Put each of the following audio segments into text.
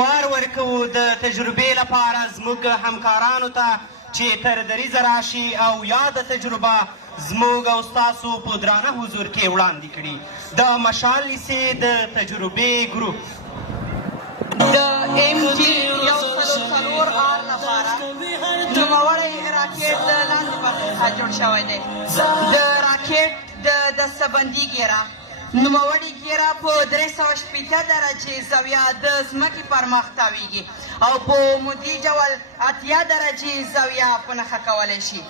وار ورکوو د تجربې لپاره زموږ همکارانو ته چې تر دریځه راشي او یاده تجربه زموږ او ستاسو په درانه حضور کې وړاندې کړي. د مشال لیسې د تجربې ګروپ د ام جي 104 آر لپاره نوموړی راکټ د لاندې برخې څخه جوړ شوی دی. د راکټ د دسته‌بندي ګیره نوموړې ګیره په 380 درجې زاویه د ځمکې پر مخ تاویږي او په مدي ډول 80 درجې زاویه په نښه کولی شي.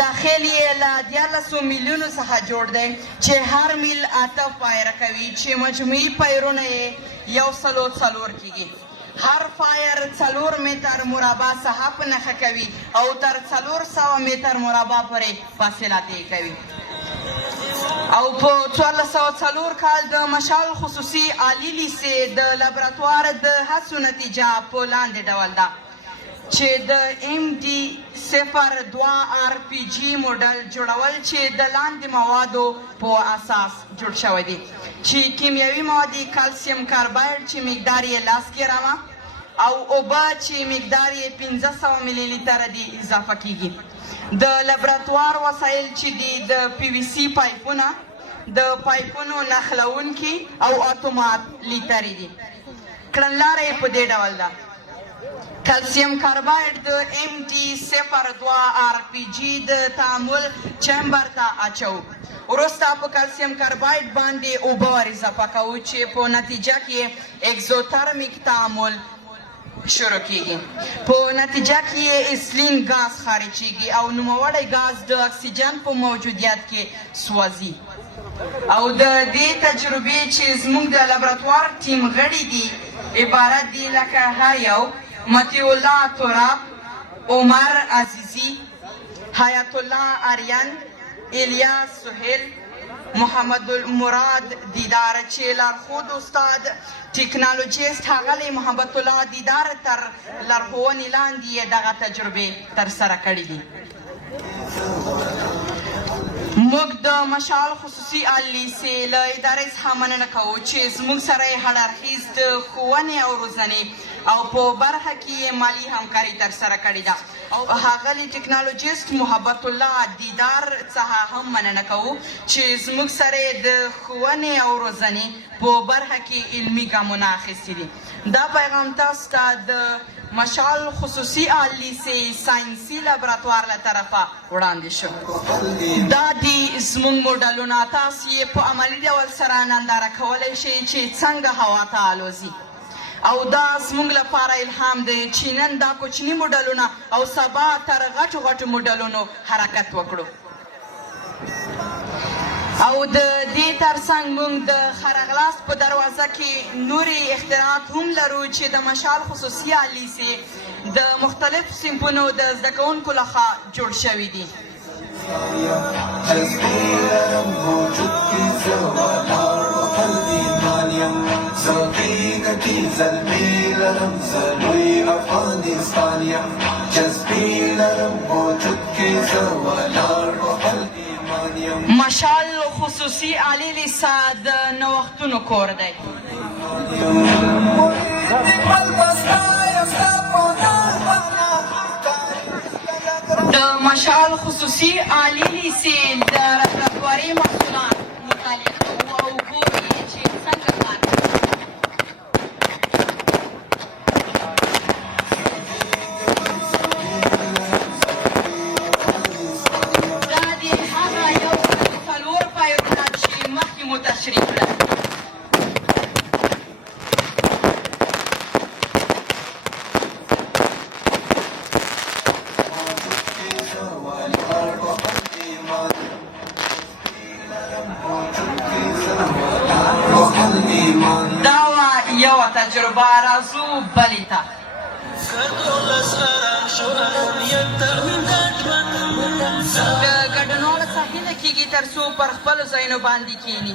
داخل یې له 14 میلونو څخه جوړ دی چې هر میل 8 پایره کوي چې مجموعي پایرونه یې 104 کیږي. هر فایر 4 متر مربع ساحه په نښه کوي او تر 400 متر مربع پورې فاصله طی کوي. او په 1404 کال د مشال خصوصي عالی لیسې د لابراتوار د هڅو نتیجه په لاندې ډول ده چې د ام ډي 02 آر پي جي موډل جوړول چې د لاندې موادو په اساس جوړ شوی دی چې کیمیاوي مواد کلسیم کارباید چې مقدار یې 10 ګرامه او اوبه چې مقدار یې 500 میلی لیتره دی اضافه کیږي. د لابراتوار وسایل چې دي د پی وي سي پایپونه د پایپونو نښلونکي او اتومات لیترې دي. کړنلاره یې په دې ډول ده: کلسیم کارباید د ام ډي 02 آر پي جي د تعامل چمبر ته اچوو. وروسته په کلسیم کارباید باندې اوبه ور اضافه کوو چې په نتیجه کې اکزوترمیک تعامل شروع کیږي. په نتیجه کې یې اسلین ګاز خارجیږي او نوموړی ګاز د اکسیجن په موجودیت کې سوځي. او د دې تجربې چې زموږ د لابراتوار ټیم غړي دي عبارت دي لکه هر یو: مطیع الله تراب، عمر عزیزی، حیات الله آریان، الیاس سهیل، محمد مراد دیدار چې لارښود استاد ټکنالوژیست ښاغلی محمد الله دیدار تر لارښوونې لاندې یې دغه تجربې ترسره کړي دي. موږ د مشال خصوصي لیسې له ادارې څخه مننه کوو چې زموږ سره یې هر اړخیز د ښوونې او روزنې او په برخه کې یې مالي همکاري ترسره کړې ده. او ښاغلي ټکنالوژیست محبت الله دیدار څخه هم مننه کوو چې زموږ سره یې د ښوونې او روزنې په برخه کې علمي ګامونه اخیستي دي. دا پیغام تاسو ته د مشال خصوصي لیسې ساینسي لابراتوار له طرفه وړاندې شو. دا دي زموږ موډلونه. تاسو یې په عملي ډول سره ننداره کولی شئ چې څنګه هوا ته الوزي. او دا زموږ لپاره الهام دی چې نن دا کوچني موډلونه او سبا تر غټو غټو موډلونو حرکت وکړو. او د دې ترڅنګ موږ د خرغلاست په دروازه کې نورې اختراعات هم لرو چې د مشال خصوصي لیسې د مختلف صنفونو د زده کوونکو لخوا جوړ شوي دي. مشال خصوصي عالی لیسه د نوښتونو کور دی. د مشال خصوصي عالی لیسې د لابراتواري محصولات مطالعه کوو او ګورو چې څنګه کار کوي. دا د هغه یو 4 پایرونه چې مخکې مو تشریح کړل. تجربه راځو بلې ته. د ګډونوالو څخه هیله کېږي تر څو پر خپلو ځایونو باندې کښېني.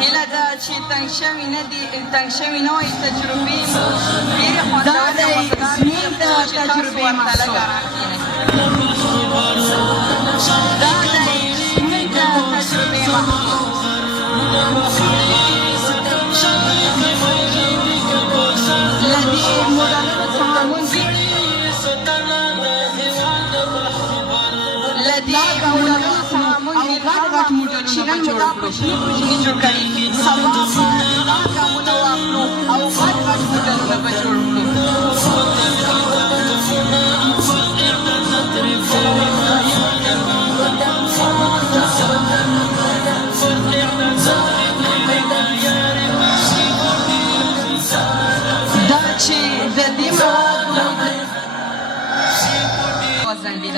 هیله ده چې تنګ شوي نه دي تنګ شوي نه وای تجربې مو ډېرې خوندورې او مزدارې دي چې تاسو ورته لږه راکښېنئ دا دی شمېر د تجربې محصول له دې موډلونو څخه موږ له دې موډلونو څخه موږ غټ موډلونه چې نن مو دا کوچني جوړ کړي سبا به دا ګامونه واخلو او غټ موډلونه به جوړ کړو دا چې د دې موادو وزن دی